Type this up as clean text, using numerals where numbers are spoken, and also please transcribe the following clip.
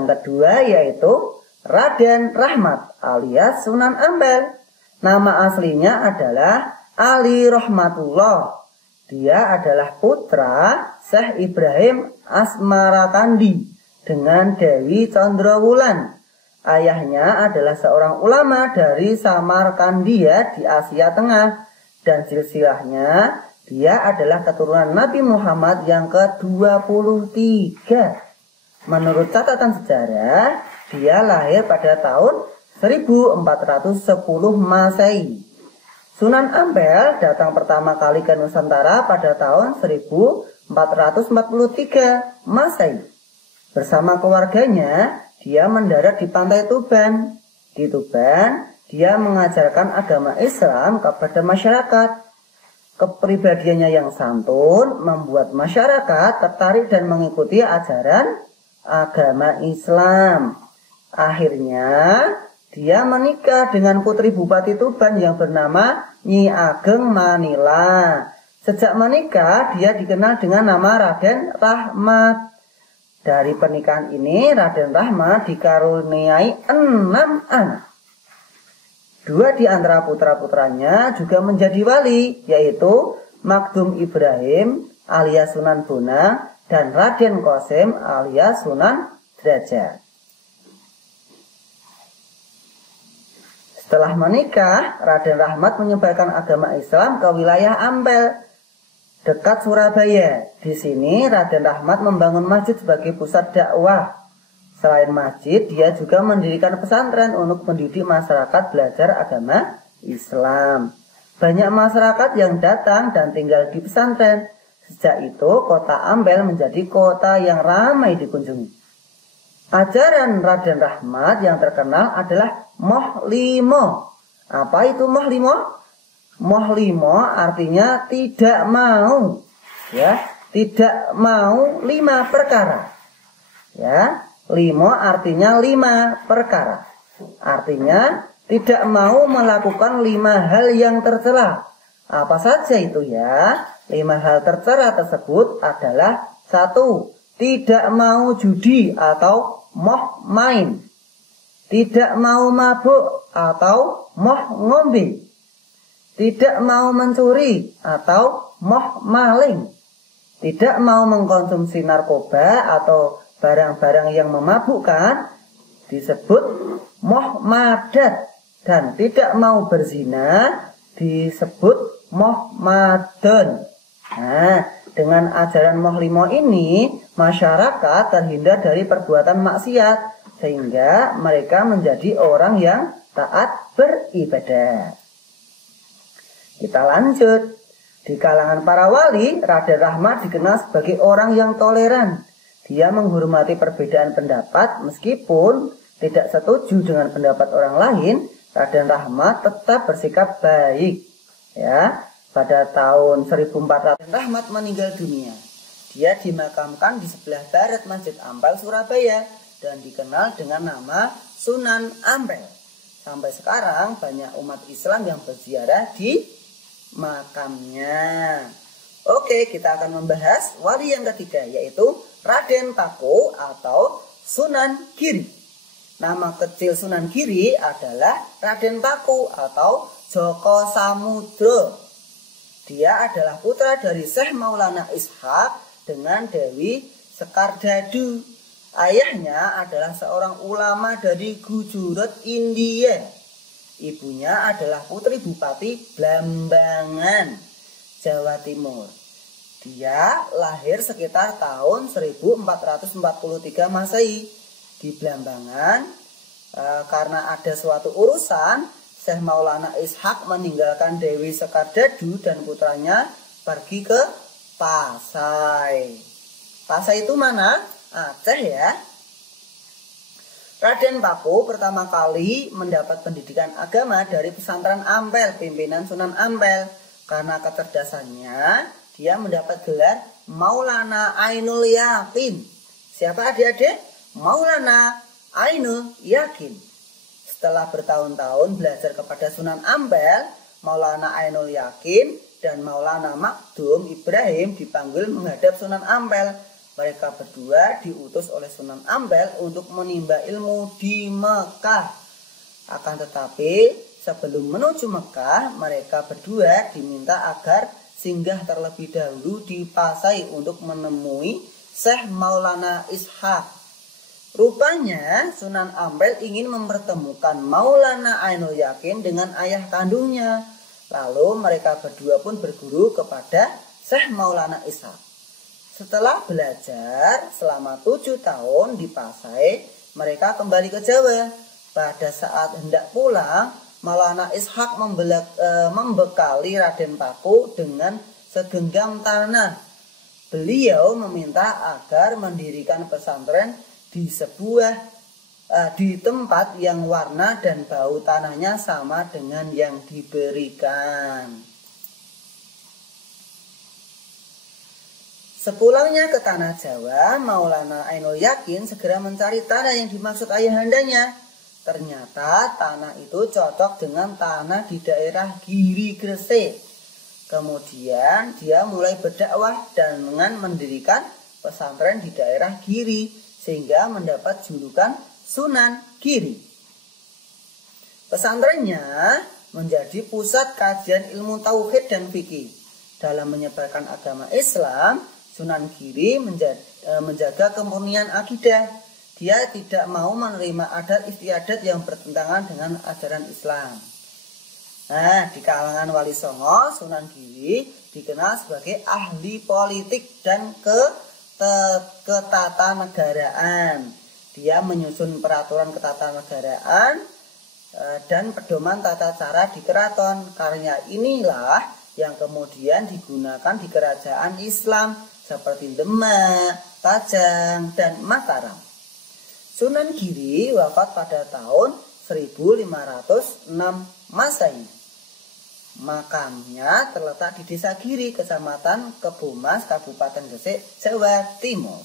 Yang kedua yaitu Raden Rahmat alias Sunan Ampel. Nama aslinya adalah Ali Rahmatullah. Dia adalah putra Syekh Ibrahim Asmarakandi dengan Dewi Condrowulan. Ayahnya adalah seorang ulama dari Samarkandia di Asia Tengah. Dan silsilahnya dia adalah keturunan Nabi Muhammad yang ke-23. Menurut catatan sejarah, dia lahir pada tahun 1410 Masehi. Sunan Ampel datang pertama kali ke Nusantara pada tahun 1443 Masehi. Bersama keluarganya, dia mendarat di pantai Tuban. Di Tuban, dia mengajarkan agama Islam kepada masyarakat. Kepribadiannya yang santun membuat masyarakat tertarik dan mengikuti ajaran agama Islam. Akhirnya, dia menikah dengan putri Bupati Tuban yang bernama Nyi Ageng Manila. Sejak menikah, dia dikenal dengan nama Raden Rahmat. Dari pernikahan ini, Raden Rahmat dikaruniai 6 anak. 2 di antara putra-putranya juga menjadi wali, yaitu Makdum Ibrahim alias Sunan Bonang dan Raden Qasim alias Sunan Derajat. Setelah menikah, Raden Rahmat menyebarkan agama Islam ke wilayah Ampel, dekat Surabaya. Di sini Raden Rahmat membangun masjid sebagai pusat dakwah. Selain masjid, dia juga mendirikan pesantren untuk mendidik masyarakat belajar agama Islam. Banyak masyarakat yang datang dan tinggal di pesantren. Sejak itu, kota Ampel menjadi kota yang ramai dikunjungi. Ajaran Raden Rahmat yang terkenal adalah Moh Limo. Apa itu Moh Limo? Moh Limo artinya tidak mau. Ya, tidak mau 5 perkara. Ya. 5 artinya 5 perkara. Artinya tidak mau melakukan 5 hal yang tercela. Apa saja itu ya? 5 hal tercela tersebut adalah 1. Tidak mau judi atau moh main. Tidak mau mabuk atau moh ngombe. Tidak mau mencuri atau moh maling. Tidak mau mengkonsumsi narkoba atau barang-barang yang memabukkan disebut moh madat, dan tidak mau berzina disebut moh madon. Nah, dengan ajaran Moh Limo ini masyarakat terhindar dari perbuatan maksiat sehingga mereka menjadi orang yang taat beribadah. Kita lanjut. Di kalangan para wali, Raden Rahmat dikenal sebagai orang yang toleran. Dia menghormati perbedaan pendapat meskipun tidak setuju dengan pendapat orang lain. Raden Rahmat tetap bersikap baik. Ya, pada tahun 1400 Raden Rahmat meninggal dunia. Dia dimakamkan di sebelah barat Masjid Ampel Surabaya dan dikenal dengan nama Sunan Ampel. Sampai sekarang banyak umat Islam yang berziarah di makamnya. Oke, kita akan membahas wali yang ketiga, yaitu Raden Paku atau Sunan Giri. Nama kecil Sunan Giri adalah Raden Paku atau Joko Samudro. Dia adalah putra dari Syekh Maulana Ishaq dengan Dewi Sekardadu. Ayahnya adalah seorang ulama dari Gujarat, India. Ibunya adalah putri Bupati Blambangan, Jawa Timur. Dia lahir sekitar tahun 1443 Masehi di Blambangan. Karena ada suatu urusan, Syekh Maulana Ishaq meninggalkan Dewi Sekardadu dan putranya pergi ke Pasai. Pasai itu mana? Aceh ya. Raden Paku pertama kali mendapat pendidikan agama dari pesantren Ampel, pimpinan Sunan Ampel. Karena kecerdasannya, dia mendapat gelar Maulana Ainul Yakin. Siapa adik-adik? Maulana Ainul Yakin. Setelah bertahun-tahun belajar kepada Sunan Ampel, Maulana Ainul Yakin dan Maulana Makdum Ibrahim dipanggil menghadap Sunan Ampel. Mereka berdua diutus oleh Sunan Ampel untuk menimba ilmu di Mekah. Akan tetapi sebelum menuju Mekah, mereka berdua diminta agar singgah terlebih dahulu di Pasai untuk menemui Syekh Maulana Ishaq. Rupanya Sunan Ampel ingin mempertemukan Maulana Ainul Yakin dengan ayah kandungnya. Lalu mereka berdua pun berguru kepada Syekh Maulana Ishaq. Setelah belajar selama 7 tahun di Pasai, mereka kembali ke Jawa. Pada saat hendak pulang, Maulana Ishaq membekali Raden Paku dengan segenggam tanah. Beliau meminta agar mendirikan pesantren di tempat yang warna dan bau tanahnya sama dengan yang diberikan. Sepulangnya ke tanah Jawa, Maulana Ainul Yakin segera mencari tanah yang dimaksud ayahandanya. Ternyata tanah itu cocok dengan tanah di daerah Giri Gresik. Kemudian dia mulai berdakwah dan dengan mendirikan pesantren di daerah Giri, sehingga mendapat julukan Sunan Giri. Pesantrennya menjadi pusat kajian ilmu tauhid dan fikih. Dalam menyebarkan agama Islam, Sunan Giri menjaga kemurnian akidah. Dia tidak mau menerima adat istiadat yang bertentangan dengan ajaran Islam. Nah, di kalangan Wali Songo, Sunan Giri dikenal sebagai ahli politik dan ketatanegaraan. Dia menyusun peraturan ketatanegaraan dan pedoman tata cara di keraton. Karya inilah yang kemudian digunakan di kerajaan Islam seperti Demak, Pajang, dan Mataram. Sunan Giri wafat pada tahun 1506 Masehi. Makamnya terletak di Desa Giri, Kecamatan Kebomas, Kabupaten Gresik, Jawa Timur.